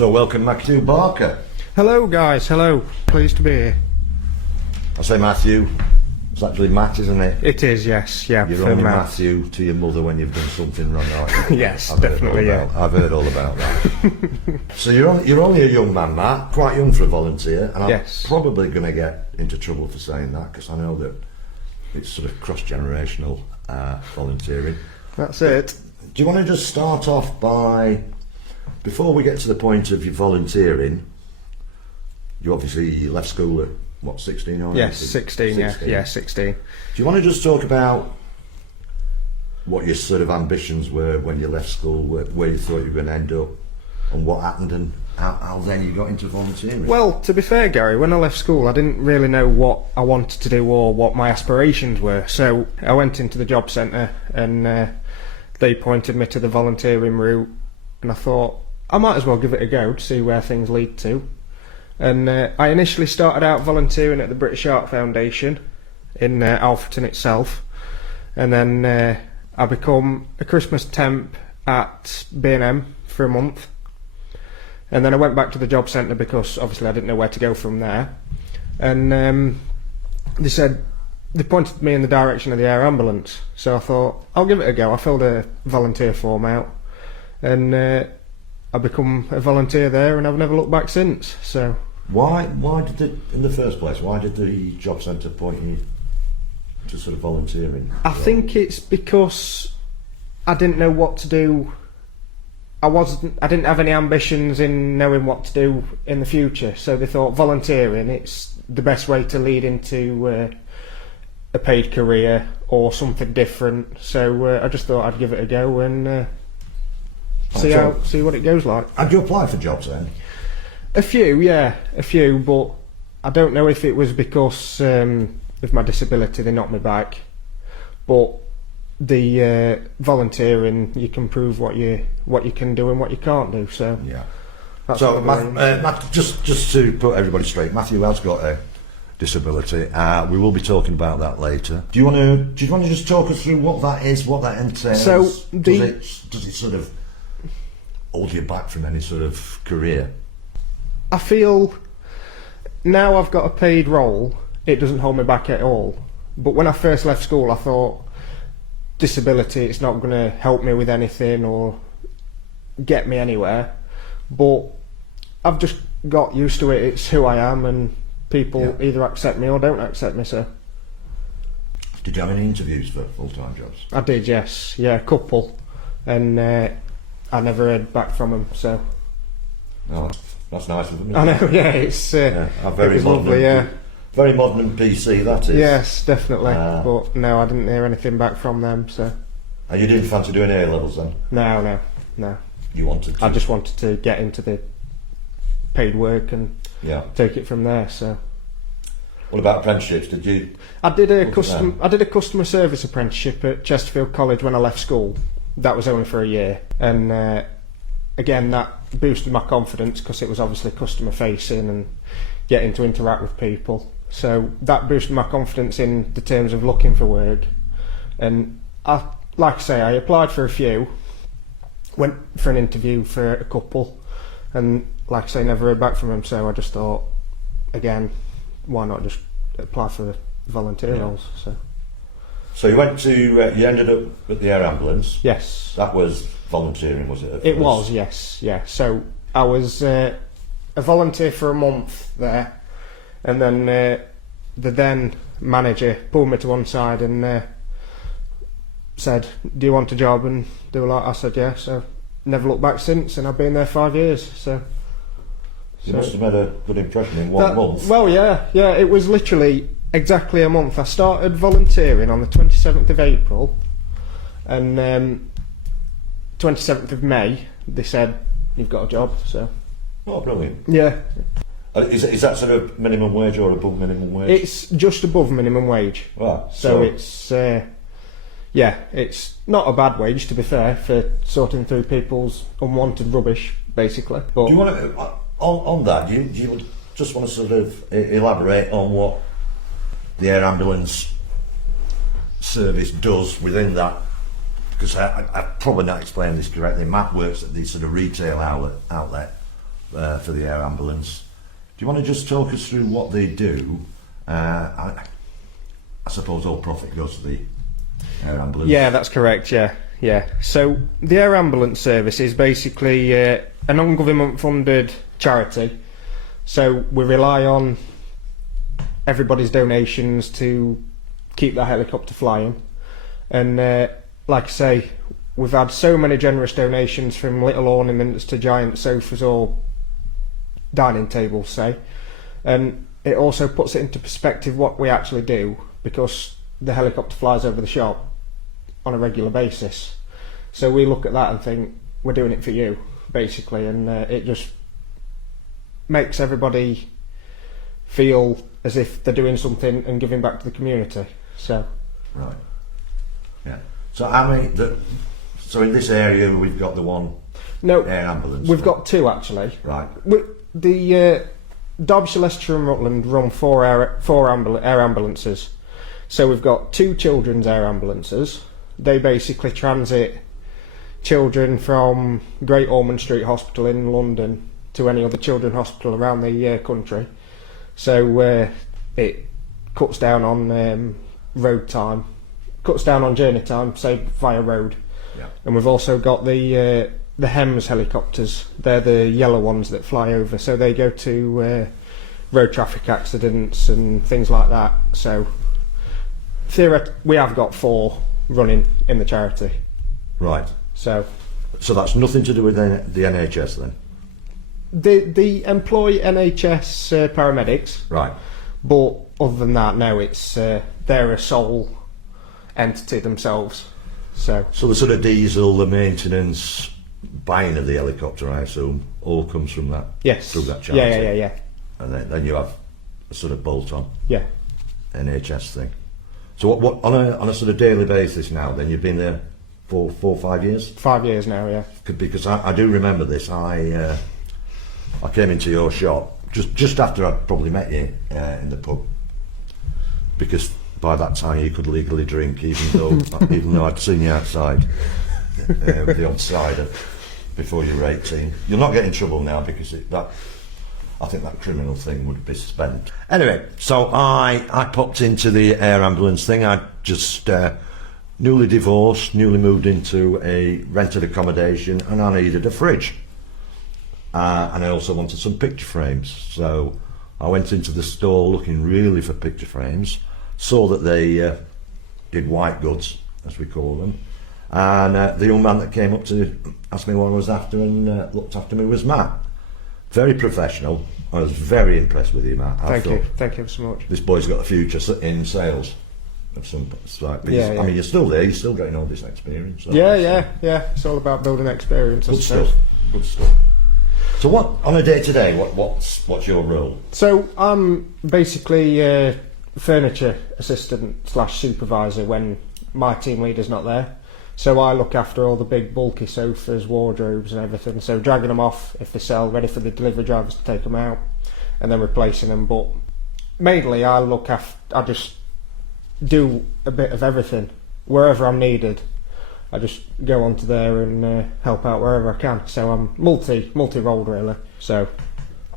So welcome Matthew Barker. Hello guys, hello. Pleased to be here. I say Matthew, it's actually Matt, isn't it? It is, yes, yeah. You're only Matthew to your mother when you've done something wrong, aren't you? Yes, definitely, yeah. I've heard all about that. So you're only a young man, Matt, quite young for a volunteer, and I'm probably going to get into trouble for saying that, because I know that it's sort of cross-generational volunteering. That's it. Do you want to just start off by, before we get to the point of your volunteering, you obviously left school at, what, 16 or Yes, 16, 16, yeah, 16. Do you want to just talk about what your sort of ambitions were when you left school, where you thought you were going to end up, and what happened, and how then you got into volunteering? Well, to be fair, Gary, when I left school, I didn't really know what I wanted to do or what my aspirations were. So I went into the job centre and they pointed me to the volunteering route, and I thought I might as well give it a go to see where things lead to. And I initially started out volunteering at the British Art Foundation in Alfreton itself, and then I become a Christmas temp at B&M for a month, and then I went back to the job centre because obviously I didn't know where to go from there, and they pointed me in the direction of the air ambulance, so I thought I'll give it a go. I filled a volunteer form out, and I become a volunteer there, and I've never looked back since. So why did it, in the first place, why did the job centre point you to sort of volunteering? I think it's because I didn't know what to do. I didn't have any ambitions in knowing what to do in the future, so they thought volunteering, it's the best way to lead into a paid career or something different. So I just thought I'd give it a go and see what it goes like. Had you applied for jobs then? A few, but I don't know if it was because of my disability they knocked me back. But the volunteering, you can prove what you can do and what you can't do. So yeah. So Matt, just to put everybody straight, Matthew has got a disability. We will be talking about that later. Do you want to just talk us through what that is, what that entails? So does it sort of hold you back from any sort of career? I feel now I've got a paid role, it doesn't hold me back at all. But when I first left school, I thought disability, it's not going to help me with anything or get me anywhere. But I've just got used to it. It's who I am, and people either accept me or don't accept me. So did you have any interviews for full-time jobs? I did, yes, yeah, a couple, and I never heard back from them. So that's nice of them. I know, yeah, it's very modern, lovely, yeah. Very modern and PC, that is. Yes, definitely. But no, I didn't hear anything back from them. So. And you didn't fancy doing A levels then? No. You wanted to? I just wanted to get into the paid work and take it from there. So. What about apprenticeships? Did you? I did a customer service apprenticeship at Chesterfield College when I left school. That was only for a year, and again that boosted my confidence because it was obviously customer facing and getting to interact with people. So that boosted my confidence in the terms of looking for work. And I applied for a few, went for an interview for a couple, and like I say, never heard back from them. So I just thought, again, why not just apply for volunteer roles? So you went to, you ended up at the air ambulance. Yes. That was volunteering, was it? It was, yes, yeah. So I was a volunteer for a month there, and then the then manager pulled me to one side and said, "Do you want a job?" And they were like, I said, "Yeah." So never looked back since, and I've been there 5 years. So you must have made a good impression in 1 month. Well, yeah. It was literally exactly a month. I started volunteering on the 27th of April, and 27th of May they said, "You've got a job." So. Oh, brilliant. Yeah. Is that sort of minimum wage or above minimum wage? It's just above minimum wage. Right. So it's it's not a bad wage, to be fair, for sorting through people's unwanted rubbish, basically. But do you want to on that? Do you just want to sort of elaborate on what the air ambulance service does within that? Because I've probably not explained this correctly. Matt works at the sort of retail outlet, for the air ambulance. Do you want to just talk us through what they do? I suppose all profit goes to the air ambulance. Yeah, that's correct. Yeah. So the air ambulance service is basically a non-government funded charity. So we rely on everybody's donations to keep that helicopter flying. And like I say, we've had so many generous donations, from little ornaments to giant sofas or dining tables, say. And it also puts it into perspective what we actually do, because the helicopter flies over the shop on a regular basis. So we look at that and think, we're doing it for you, basically, and it just makes everybody feel as if they're doing something and giving back to the community. So right, yeah. So I mean, so in this area we've got the one air ambulance. We've got two actually. Right. The Derbyshire, Leicestershire and Rutland run four air ambulances. So we've got two children's air ambulances. They basically transit children from Great Ormond Street Hospital in London to any other children's hospital around the country. So it cuts down on road time, cuts down on journey time, say via road. Yeah. And we've also got the HEMS helicopters. They're the yellow ones that fly over, so they go to road traffic accidents and things like that. So we have got four running in the charity. Right. So that's nothing to do with the NHS then? They employ NHS paramedics. Right. But other than that, no, it's they're a sole entity themselves. So the sort of diesel, the maintenance, buying of the helicopter, I assume, all comes from that. Yes. Through that charity. Yeah. And then you have a sort of bolt-on. Yeah. NHS thing. So what on a sort of daily basis now? Then you've been there for 4 or 5 years. 5 years now, yeah. Because I do remember this. I came into your shop just after I'd probably met you in the pub, because by that time you could legally drink, even though I'd seen you outside with the odd cider before you were 18. You'll not get in trouble now, because I think that criminal thing would be spent. Anyway, so I popped into the air ambulance thing. I just newly divorced, newly moved into a rented accommodation, and I needed a fridge. And I also wanted some picture frames. So I went into the store looking really for picture frames, saw that they did white goods, as we call them. And the young man that came up to ask me what I was after and looked after me was Matt. Very professional. I was very impressed with you, Matt. Thank you so much. This boy's got a future in sales of some sort. Yeah. I mean, you're still there. You're still getting all this experience. Yeah. It's all about building experience. Good stuff. Good stuff. So, what on a day to day? What's your role? So I'm basically furniture assistant / supervisor when my team leader's not there. So I look after all the big bulky sofas, wardrobes and everything. So dragging them off if they sell, ready for the delivery drivers to take them out, and then replacing them. But mainly I just do a bit of everything. Wherever I'm needed, I just go onto there and help out wherever I can. So I'm multi-role really. So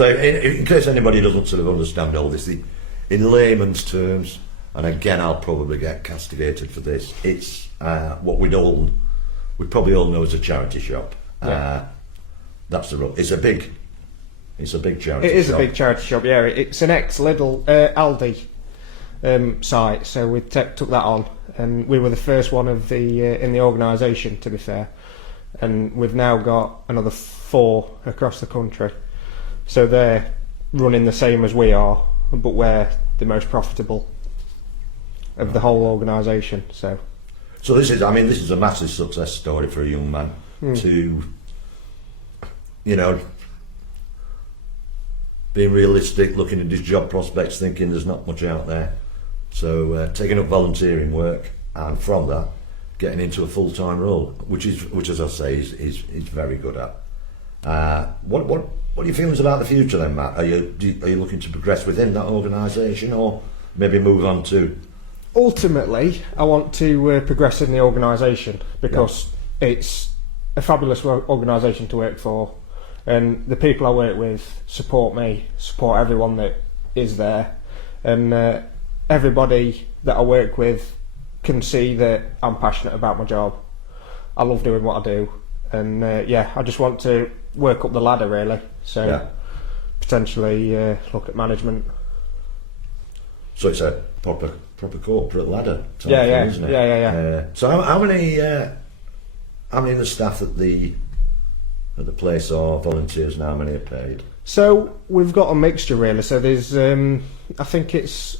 in case anybody doesn't sort of understand all this, in layman's terms, and again I'll probably get castigated for this, it's what we probably all know as a charity shop. Yeah. That's the role. It's a big charity. It is shop. a big charity shop. Yeah, it's an ex-Lidl Aldi site. So we took that on, and we were the first one of the in the organisation, to be fair. And we've now got another 4 across the country. So they're running the same as we are, but we're the most profitable of the whole organisation. So this is a massive success story for a young man to, being realistic, looking at his job prospects, thinking there's not much out there. So taking up volunteering work, and from that getting into a full-time role, which as I say is very good at. What are your feelings about the future then, Matt? Are you looking to progress within that organisation, or maybe move on to? Ultimately, I want to progress in the organisation, because it's a fabulous organisation to work for. and the people I work with support me, support everyone that is there, and everybody that I work with can see that I'm passionate about my job. I love doing what I do, and I just want to work up the ladder really. So potentially look at management. So it's a proper corporate ladder type Yeah, thing, isn't it? Yeah. So how many of the staff at the place are volunteers and how many are paid? So we've got a mixture really. So there's I think it's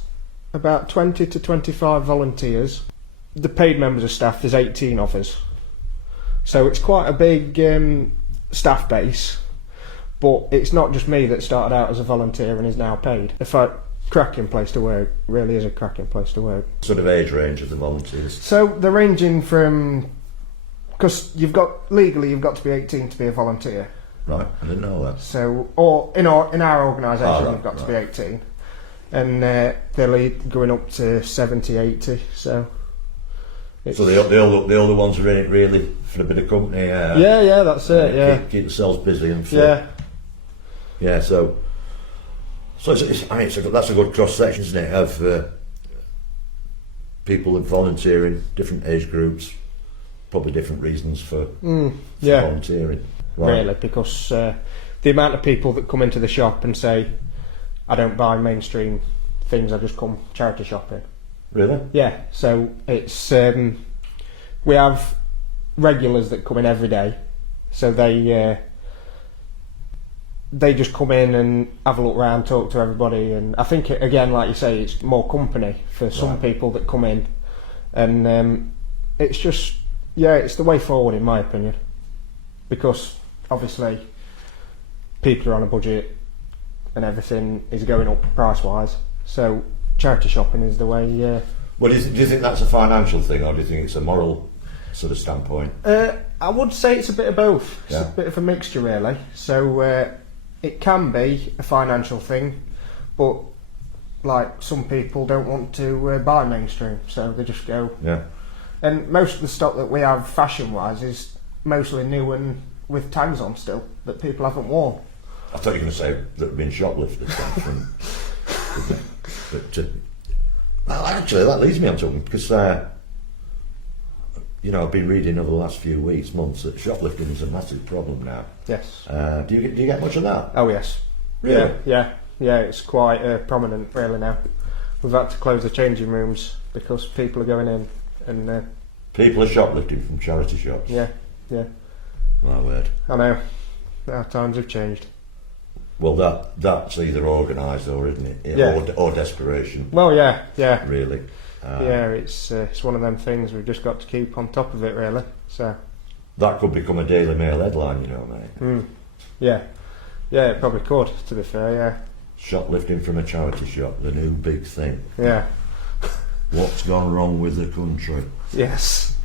about 20 to 25 volunteers. The paid members of staff, there's 18 of us. So it's quite a big staff base, but it's not just me that started out as a volunteer and is now paid. Cracking place to work, really is a cracking place to work. Sort of age range of the volunteers? So they're ranging from, because you've got to be 18 to be a volunteer. Right, I didn't know that. So, or in our organisation, right, you've got to be 18, and they're going up to 70, 80. So the older ones are in it really for a bit of company. That's it. Keep themselves busy and yeah. So that's a good cross section, isn't it? Of people that volunteer in different age groups, probably different reasons for volunteering. Right. Really, because the amount of people that come into the shop and say, "I don't buy mainstream things, I just come charity shopping." Really? Yeah. So it's we have regulars that come in every day, so they just come in and have a look around, talk to everybody, and I think again, like you say, it's more company for some people that come in, and it's just it's the way forward in my opinion, because obviously people are on a budget and everything is going up price wise, so charity shopping is the way. Well, do you think that's a financial thing, or do you think it's a moral sort of standpoint? I would say it's a bit of both. It's Yeah. a bit of a mixture really. So it can be a financial thing, but like some people don't want to buy mainstream, so they just go. Yeah. And most of the stock that we have fashion wise is mostly new and with tags on still that people haven't worn. I thought you were going to say that have been shoplifted but well, actually that leads me on something, because I've been reading over the last few months that shoplifting is a massive problem now. Yes. Do you get much of that? Oh yes. Really? Yeah. It's quite prominent really now. We've had to close the changing rooms because people are going in and people are shoplifting from charity shops. Yeah. My word. I know. Our times have changed. Well, that's either organised or, isn't it? Yeah. Or desperation. Well, yeah. Really. It's one of them things we've just got to keep on top of it, really. So that could become a Daily Mail headline, mate. Yeah, it probably could. To be fair, yeah. Shoplifting from a charity shop, the new big thing. Yeah. What's gone wrong with the country? Yes.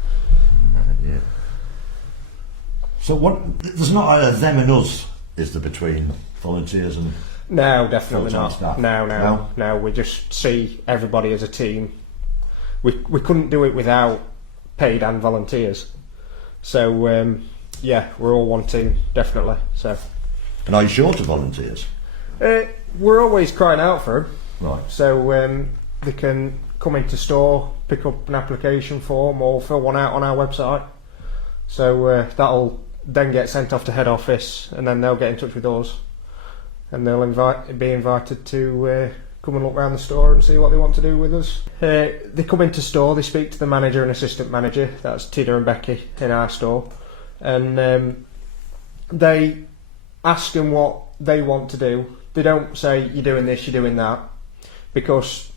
Yeah. So there's not a them and us, is there, between volunteers and No, definitely full-time not. staff? No. We just see everybody as a team. We couldn't do it without paid and volunteers. So we're all one team, definitely. So. And are you short of volunteers? We're always crying out for them. Right. So they can come into store, pick up an application form, or fill one out on our website. So that'll then get sent off to head office, and then they'll get in touch with us, and they'll be invited to come and look around the store and see what they want to do with us. They come into store, they speak to the manager and assistant manager, that's Tina and Becky in our store, and they ask them what they want to do. They don't say you're doing this, you're doing that, because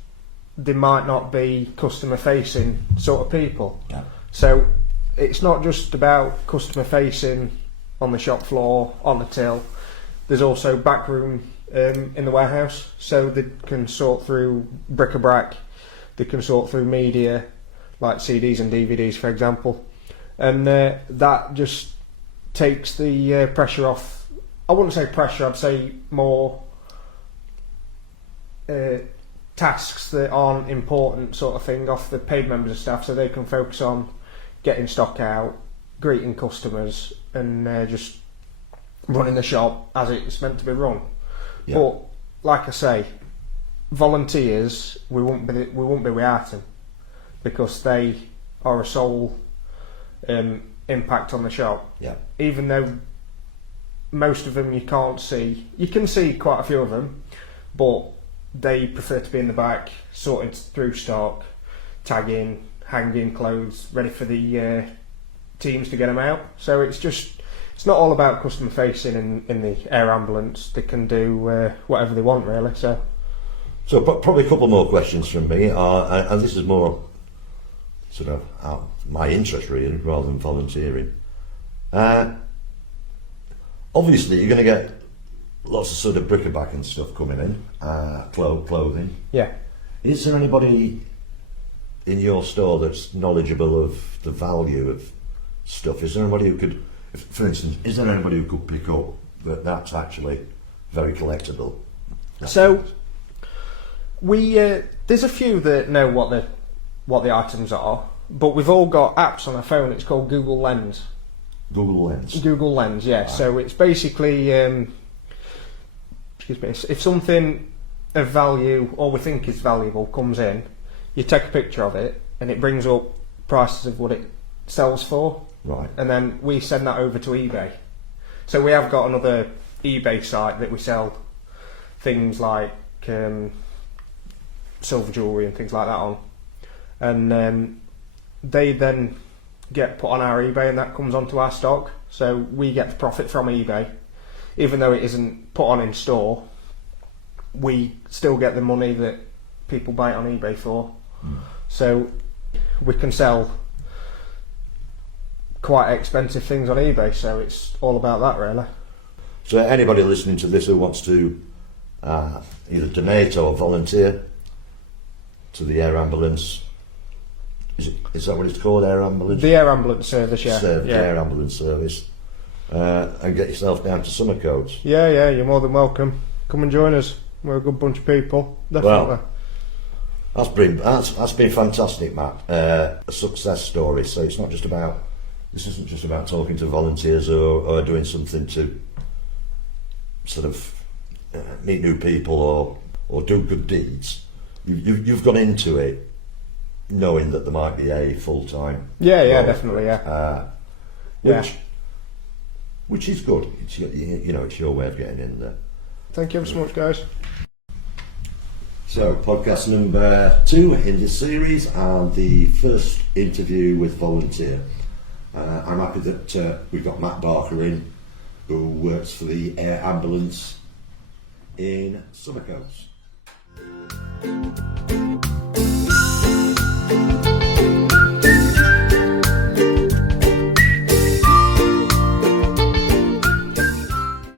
they might not be customer facing sort of people. Yeah. So it's not just about customer facing on the shop floor, on the till. There's also back room in the warehouse, so they can sort through bric-a-brac, they can sort through media like CDs and DVDs, for example, and that just takes the pressure off. I wouldn't say pressure, I'd say more tasks that aren't important sort of thing off the paid members of staff, so they can focus on getting stock out, greeting customers, and just running the shop as it's meant to be run. Yeah. But like I say, volunteers, we wouldn't be without them, because they are a sole impact on the shop. Yeah. Even though most of them you can't see, you can see quite a few of them, but they prefer to be in the back, sorting through stock, tagging, hanging clothes, ready for the teams to get them out. So it's not all about customer facing in the air ambulance. They can do whatever they want, really. So probably a couple more questions from me, and this is more sort of my interest really, rather than volunteering. Obviously, you're going to get lots of sort of bric-a-brac and stuff coming in, clothing. yeah. Is there anybody in your store that's knowledgeable of the value of stuff? Is there anybody who could, for instance, pick up that that's actually very collectible? So we there's a few that know what the items are, but we've all got apps on our phone. It's called Google Lens. Google Lens. Google Lens, yeah. Right. So it's basically, if something of value, or we think is valuable, comes in, you take a picture of it, and it brings up prices of what it sells for. Right. And then we send that over to eBay. So we have got another eBay site that we sell things like silver jewellery and things like that on, and they then get put on our eBay, and that comes onto our stock. So we get the profit from eBay, even though it isn't put on in store. We still get the money that people buy it on eBay for. So we can sell quite expensive things on eBay. So it's all about that, really. So anybody listening to this who wants to either donate or volunteer to the air ambulance, is that what it's called, air ambulance? The air ambulance service, yeah. The air ambulance service, and get yourself down to Summercoats. Yeah, you're more than welcome. Come and join us. We're a good bunch of people, definitely. Well, that's been fantastic, Matt. A success story. So it's not just about, this isn't just about talking to volunteers or doing something to sort of meet new people or do good deeds. You've gone into it knowing that there might be a full-time Yeah, role, definitely, yeah. Which is good. It's it's your way of getting in there. Thank you ever so much, guys. So, podcast number 2 in this series, and the first interview with volunteer. I'm happy that we've got Matt Barker in, who works for the air ambulance in Summercoats.